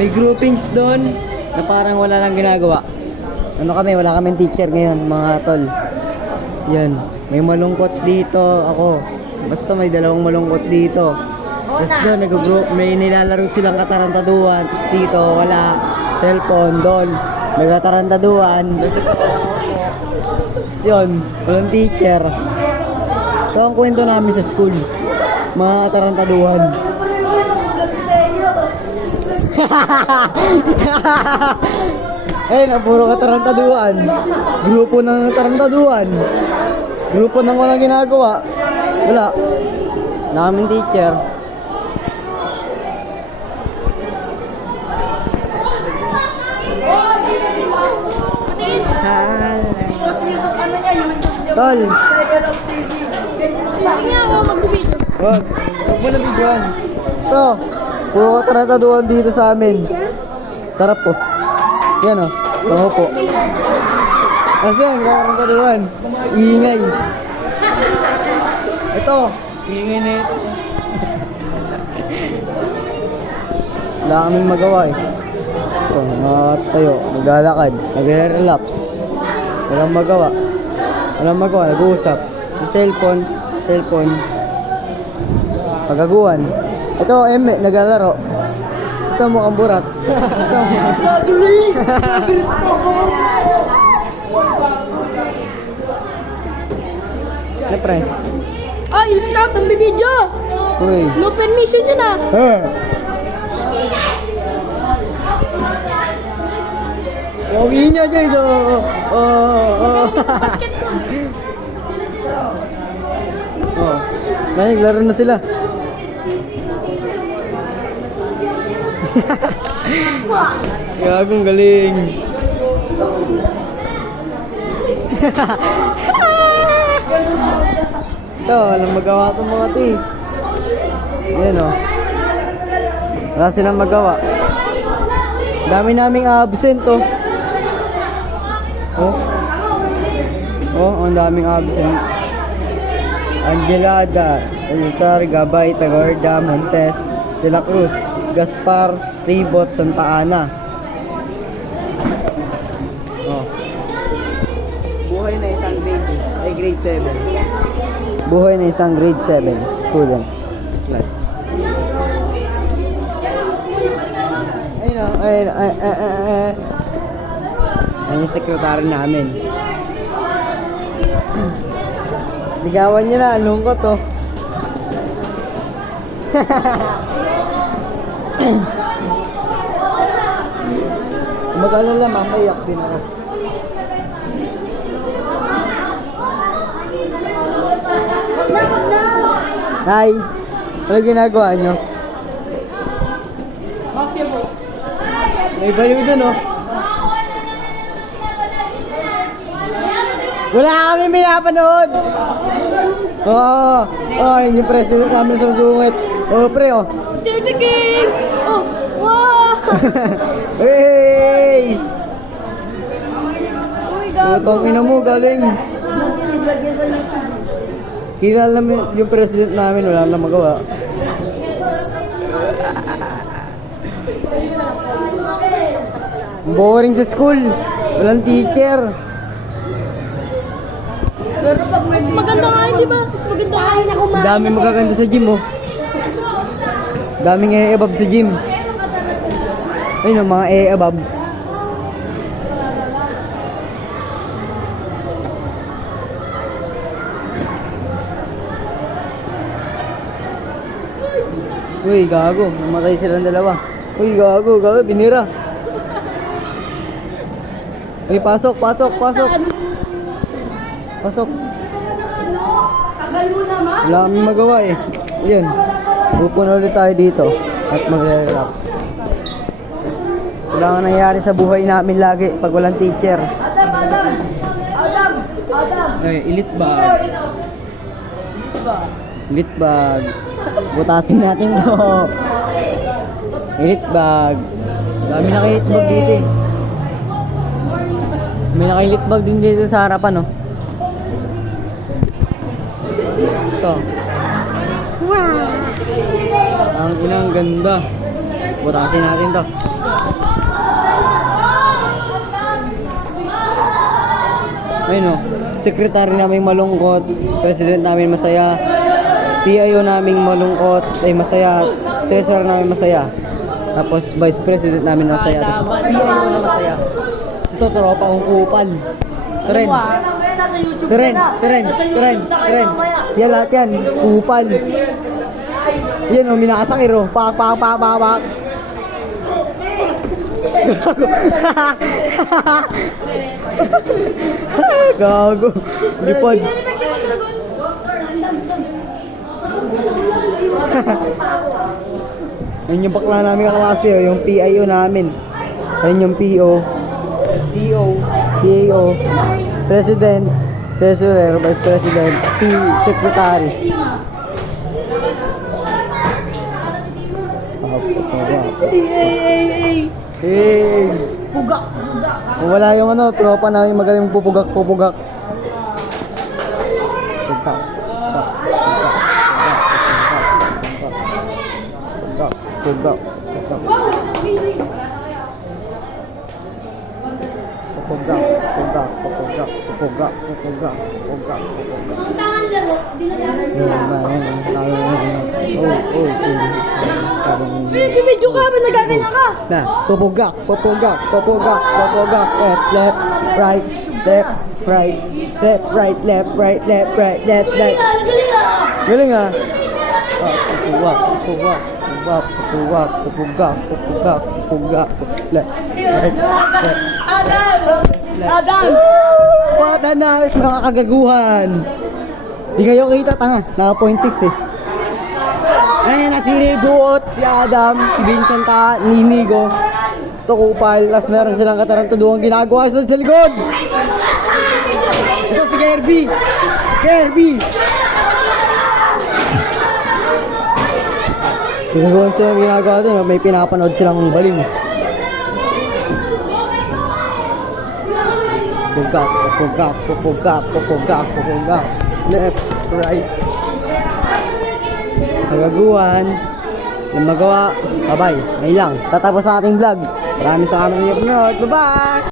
may groupings doon na parang wala lang ginagawa. Ano kami, wala kaming teacher ngayon, mga tol. Yan, may malungkot dito ako. Basta may dalawang malungkot dito. Tapos doon, nag-group, may nilalaro silang katarantaduan. Tapos dito, wala. Cellphone, doon. May katarantaduan. Tapos yun, walang teacher. Ito ang kwento namin sa school. Mga katarantaduan. Ayun, puro katarantaduan. Grupo ng katarantaduan. Grupo ng walang ginagawa. Wala. Wala kaming teacher. Tol. Hindi ako mag-video. Wag. Huwag mo na videoan. Ito. Puro katarantaduan dito sa amin. Sarap po. Yan o. Tungo po. Kasi yan, katarantaduan. Iingay. Ito. Iingay na ito. Wala kaming magawa eh. Ito, nakatayo, maglalakad, nagre-relapse. Walang magawa. Walang magawa, nag-uusap. Sa cellphone. Pagaguan. Ito, Eme, naglalaro. Ito, mukhang burat. Ito, ano pre? Ah, yung scout, ang bibidyo! Uy. No permission yun ah! Huwagin nyo dyan ito. Oh. May naglaro na sila. Gagong galing. Ito, walang magawa itong mga ti. Ayan o. Wala silang magawa. Dami naming absent oh. Ang daming absent. Angelada, Elisar, Gabay, Tagarda, Montes, De La Cruz, Gaspar, Ribot, Santa Ana. Buhay na isang grade 7. Buhay na isang grade 7 student class. Ayun yung sekretary namin. Ligawan niya na, ang lungkot oh. Mag-alala, mamayak din ako. Hi! Ano ginagawa nyo? May baliw dun oh. Wala kami pinapanood! Yun yung president namin sa sungit. Pre oh. Steer the king! Oh, wow! Hey! Uy, gago! Putong ina mo, galing. Kilala namin yung president namin, wala lang magawa. Boring sa school. Walang teacher. Pero pag mas maganda nga yun, di ba? Mas maganda nga yun. Dami magaganda sa gym oh. Daming e-abab sa gym. Ayun oh, mga e-abab. Uy, gago. Namatay silang dalawa. Uy, gago. Binira. Uy, pasok. Pasok. Wala kami magawa eh. Ayan. Upo na ulit tayo dito. At magre-relax. Wala nga nangyayari sa buhay namin lagi pag walang teacher. Ay, elite bag. Elite bag. Butasin natin to. Elite bag. Dami naka-elite bag dito eh. May naka-elite bag din dito sa harapan oh. Ito. Ang inang ganda. Butasin natin to. Ayun o. Secretary namin malungkot. President namin masaya. PIO namin malungkot. Ay masaya. Treasurer namin masaya. Tapos Vice President namin masaya. Tapos PIO na masaya. Ito, tropa kong kupal. Tren. Tren. Yan lahat yan. Kupal. Yan o, minakasakir o. Pak. Gago. Lipad. Ayun yung bakla namin kaklase o, yung PIO namin. Ayun yung PO, PAO, President, Treasurer, Vice President, Secretary. Hey! Pugak. Wala yung ano, tropa namin magaling pupugak. Pugak. Medyo ka ba nagaganyan ka? Na, pupugak. Left, right. Galing ah. Pupugak. Left, right. Adam! What a nice mga kagaguhan. Di kayo kita, tanga. Naka 0.6 eh. Ayan na si Rebuot, si Adam, si Vincent, Ninigo, Tukupal, tapos meron silang katarantaduhang ginagawa sa likod. Ito si Kirby. Ginagawa silang ginagawa doon, may pinapanood silang baling. Pupugak. Left, right. Kagaguhan. Yung magawa. Bye-bye. Ngayon lang. Tatapos sa ating vlog. Maraming salamat sa inyo. Bye-bye!